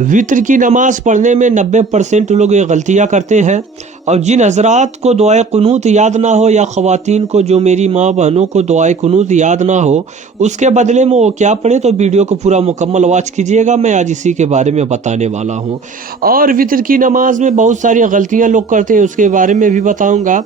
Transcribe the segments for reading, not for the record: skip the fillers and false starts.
वितर की नमाज पढ़ने में 90% लोग ये गलतियां करते हैं। और जिन हजरात को दुआए कुनूत याद ना हो, या ख़वातीन को जो मेरी माँ बहनों को दुआए कुनूत याद ना हो, उसके बदले में वो क्या पढ़े, तो वीडियो को पूरा मुकम्मल वॉच कीजिएगा। मैं आज इसी के बारे में बताने वाला हूँ। और वितर की नमाज में बहुत सारी गलतियां लोग करते हैं, उसके बारे में भी बताऊंगा।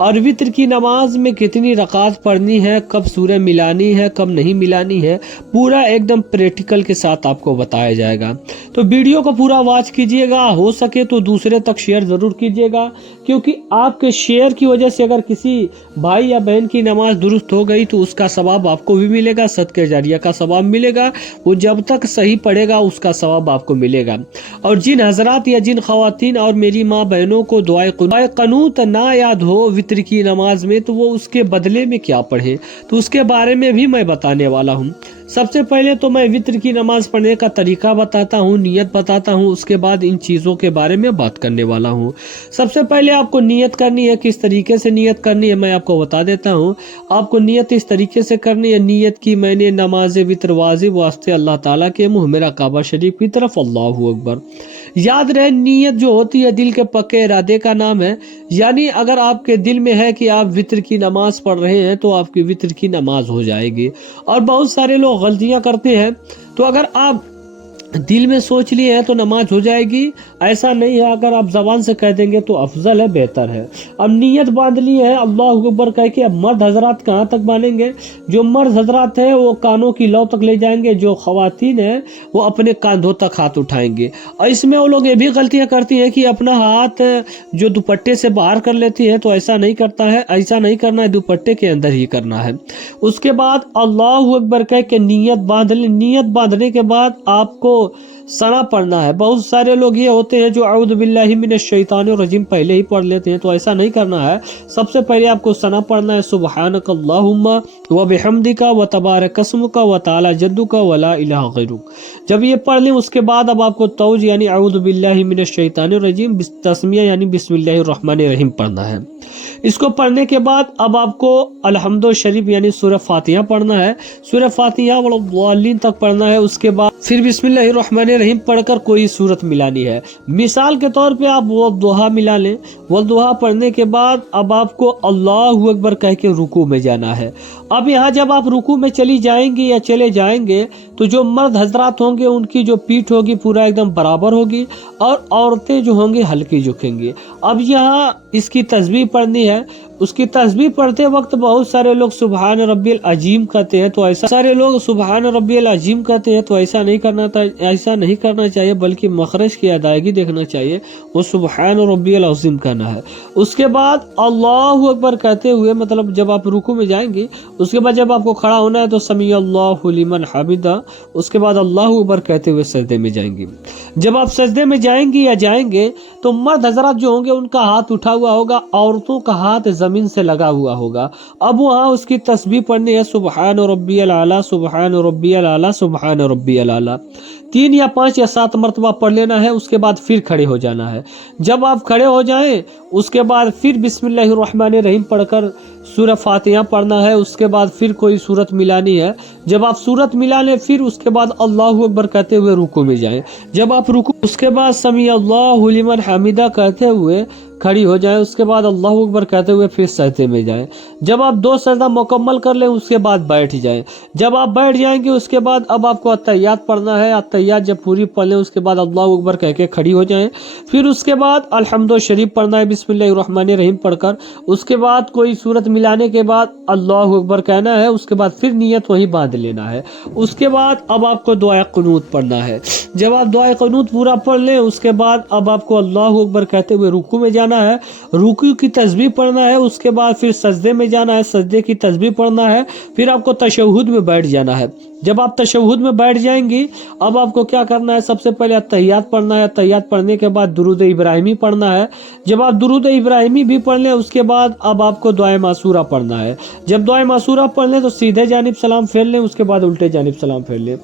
और वितर की नमाज में कितनी रकात पढ़नी है, कब सूरह मिलानी है, कब नहीं मिलानी है, पूरा एकदम प्रैक्टिकल के साथ आपको बताया जाएगा। तो वीडियो को पूरा वॉच कीजिएगा, हो सके तो दूसरे तक शेयर ज़रूर कीजिएगा, क्योंकि आपके शेयर की वजह से अगर किसी भाई या बहन की नमाज दुरुस्त हो गई तो उसका सवाब आपको भी मिलेगा, सदके जारिया का सवाब मिलेगा। वो जब तक सही पढ़ेगा उसका सवाब आपको मिलेगा। और जिन हजरात या जिन ख़वातीन और मेरी माँ बहनों को दुआए क़ुनूत ना याद हो वितर की नमाज में, तो वो उसके बदले में क्या पढ़े, तो उसके बारे में भी मैं बताने वाला हूँ। सबसे पहले तो मैं वितर की नमाज पढ़ने का तरीका बताता हूँ, नियत बताता हूँ, उसके बाद इन चीज़ों के बारे में बात करने वाला हूँ। सबसे पहले आपको नियत करनी है। किस तरीके से नियत करनी है मैं आपको बता देता हूँ। आपको नियत इस तरीके से करनी है, नियत की मैंने नमाज वितर वाजिब वास्ते अल्लाह ताला के मुँह, मेरा काबा शरीफ की तरफ, अल्लाहु अकबर। याद रहे, नियत जो होती है दिल के पक्के इरादे का नाम है। यानी अगर आपके दिल में है कि आप वितर की नमाज पढ़ रहे हैं तो आपकी वितर की नमाज हो जाएगी। और बहुत सारे लोग गलतियां करते हैं, तो अगर आप दिल में सोच लिए हैं तो नमाज हो जाएगी, ऐसा नहीं है। अगर आप जबान से कह देंगे तो अफजल है, बेहतर है। अब नियत बांध ली है अल्लाहु अकबर कह के। अब मर्द हजरात कहाँ तक बांधेंगे? जो मर्द हजरात है वो कानों की लौ तक ले जाएंगे, जो खवातीन है वो अपने कंधों तक हाथ उठाएंगे। और इसमें वो लोग ये भी गलतियां करती है कि अपना हाथ जो दुपट्टे से बाहर कर लेती है, तो ऐसा नहीं करता है, ऐसा नहीं करना है, दुपट्टे के अंदर ही करना है। उसके बाद अल्लाहु अकबर कह के नियत बांध ली। नियत बांधने के बाद आपको सना पढ़ना है। बहुत सारे लोग ये होते हैं जो औज़ु बिल्लाहि मिनश शैतानिर रजीम पहले ही पढ़ लेते हैं, तो ऐसा नहीं करना है। सबसे पहले आपको सना पढ़ना है, सुब्हानक अल्लाहुम्मा व बिहम्दिका व तबारक अस्मुका व तआला जद्दुका व ला इलाहा गैरुक। जब ये पढ़ लें उसके बाद अब आपको तौज यानी औज़ु बिल्लाहि मिनश शैतानिर रजीम तस्मिया यानी बिस्मिल्लाहिर रहमानिर रहीम पढ़ना है। इसको पढ़ने के बाद अब आपको अलहम्दुलिल्लाह शरीफ यानी सूरह फातिहा पढ़ना है। सूरह फातिहा वल्लीन तक पढ़ना है। उसके बाद फिर बिस्मिल्लाहिर रहमानिर रहीम पढ़कर कोई सूरत मिलानी है। मिसाल के तौर पे आप वो दुहा मिला लें। वो दुहा पढ़ने के बाद अब आपको अल्लाहु अकबर कह के रुकू में जाना है। अब यहाँ जब आप रुकू में चली जाएंगे या चले जाएंगे, तो जो मर्द हजरात होंगे उनकी जो पीठ होगी पूरा एकदम बराबर होगी, और औरतें जो होंगी हल्की झुकेंगी। अब यहाँ इसकी तस्बीह पढ़नी है। उसकी तस्बीह पढ़ते वक्त बहुत सारे लोग सुबहान रब्बिल अजीम कहते हैं, तो ऐसा सारे लोग सुबहान रब्बिल अजीम कहते हैं, तो ऐसा नहीं करना चाहिए, बल्कि मखरज की अदायगी देखना चाहिए। वो सुबहान रब्बिल अजीम कहना है। उसके बाद अल्लाहु अकबर कहते हुए, मतलब जब आप रुकू में जाएंगे, उसके बाद जब आपको खड़ा होना है तो समी अल्लाहु लिमन हमिदा, उसके बाद अल्लाहु अकबर कहते हुए सजदे में जाएंगे। जब आप सजदे में जाएंगी या जाएंगे तो मर्द हजरात जो होंगे उनका हाथ उठा हुआ होगा, औरतों का हाथ जमीन से लगा हुआ होगा। अब वहाँ उसकी तस्बीह पढ़नी है, सुबहान रब्बियल आला, सुबहान रब्बियल आला, सुबहान रब्बियल आला। 3 या 5 या 7 मरतबा पढ़ लेना है। उसके बाद फिर खड़े हो जाना है। जब आप खड़े हो जाएं उसके बाद फिर बिस्मिल्लाहिर रहमानिर रहीम पढ़कर सूरह फातिहा पढ़ना है। उसके बाद फिर कोई सूरत मिलानी है। जब आप सूरत मिला लें फिर उसके बाद अल्लाहु अकबर कहते हुए रुकू में जाएं। जब आप रुकू उसके बाद समी अल्लाहु लिमन हमिदा कहते हुए खड़ी हो जाए। उसके बाद अल्लाहु अकबर कहते हुए फिर सजदे में जाएं। जब आप 2 सजदा मुकम्मल कर लें उसके बाद बैठ जाएं। जब आप बैठ जाएंगे उसके बाद अब आपको अत्तहियात पढ़ना है। अत्तहियात जब पूरी पढ़ लें उसके बाद अल्लाहु अकबर कह के खड़ी हो जाएं। फिर उसके बाद अल्हम्दुलिल्लाह शरीफ पढ़ना है बिस्मिल्लाहिर रहमानिर रहीम पढ़कर। उसके बाद कोई सूरत मिलाने के बाद अल्लाहु अकबर कहना है। उसके बाद फिर नियत वहीं बांध लेना है। उसके बाद अब आपको दुआ क़ुनूत पढ़ना है। जब आप दुआ क़ुनूत पूरा पढ़ लें उसके बाद अब आपको अल्लाहु अकबर कहते हुए रुकू में जाना है। रुकू की तस्बीह पढ़ना है। उसके बाद फिर सजदे में जाना है। सजदे की तस्बीह पढ़ना है। फिर आपको तशहुद में बैठ जाना है। जब आप तशहुद में बैठ जाएंगी अब आपको क्या करना है, सबसे पहले अत्तहियात पढ़ना है। अत्तहियात पढ़ने के बाद दुरूद इब्राहिमी पढ़ना है। जब आप दुरूद इब्राहिमी भी पढ़ लें उसके बाद अब आपको दुआ मासूरा पढ़ना है। जब दुआ मासूरा पढ़ लें तो सीधे जानिब सलाम फेर लें, उसके बाद उल्टे जानिब सलाम फेर लें।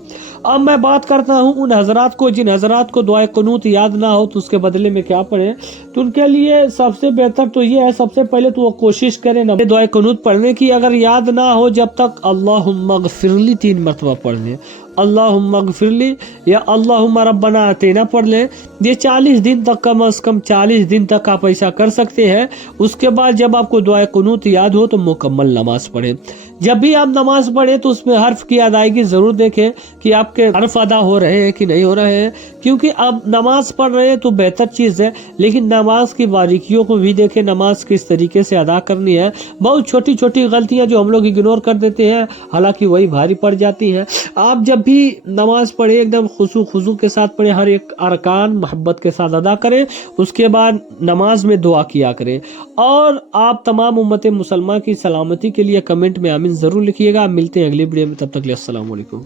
अब मैं बात करता हूँ उन हजरात को जिन हजरात को दुआ क़ुनूत याद ना हो तो उसके बदले में क्या पढ़ें। तो उनके लिए सबसे बेहतर तो ये है, सबसे पहले तो वो कोशिश करें ना दुआ क़ुनूत पढ़ने की। अगर याद ना हो जब तक अल्लाहुम्मा ग़फ़िरली 3 मरतबा पढ़ लें। अल्लाहुम्मा अगफिरली या अल्लाहुम्मा रब्बना आतिना पढ़ लें। ये 40 दिन तक, कम अज कम 40 दिन तक आप ऐसा कर सकते हैं। उसके बाद जब आपको दुआए कुनूत याद हो तो मुकम्मल नमाज पढ़ें। जब भी आप नमाज पढ़ें तो उसमें हर्फ की अदायगी जरूर देखें कि आपके हर्फ अदा हो रहे हैं कि नहीं हो रहे हैं, क्योंकि आप नमाज पढ़ रहे हैं तो बेहतर चीज़ है, लेकिन नमाज की बारीकियों को भी देखें, नमाज किस तरीके से अदा करनी है। बहुत छोटी छोटी गलतियां जो हम लोग इग्नोर कर देते हैं, हालांकि वही भारी पड़ जाती हैं। आप जब भी नमाज पढ़े एकदम खुशू के साथ पढ़े, हर एक अरकान मोहब्बत के साथ अदा करें। उसके बाद नमाज में दुआ किया करें। और आप तमाम उम्मत मुसलमान की सलामती के लिए कमेंट में आमीन ज़रूर लिखिएगा। मिलते हैं अगली वीडियो में, तब तक के लिए अस्सलाम वालेकुम।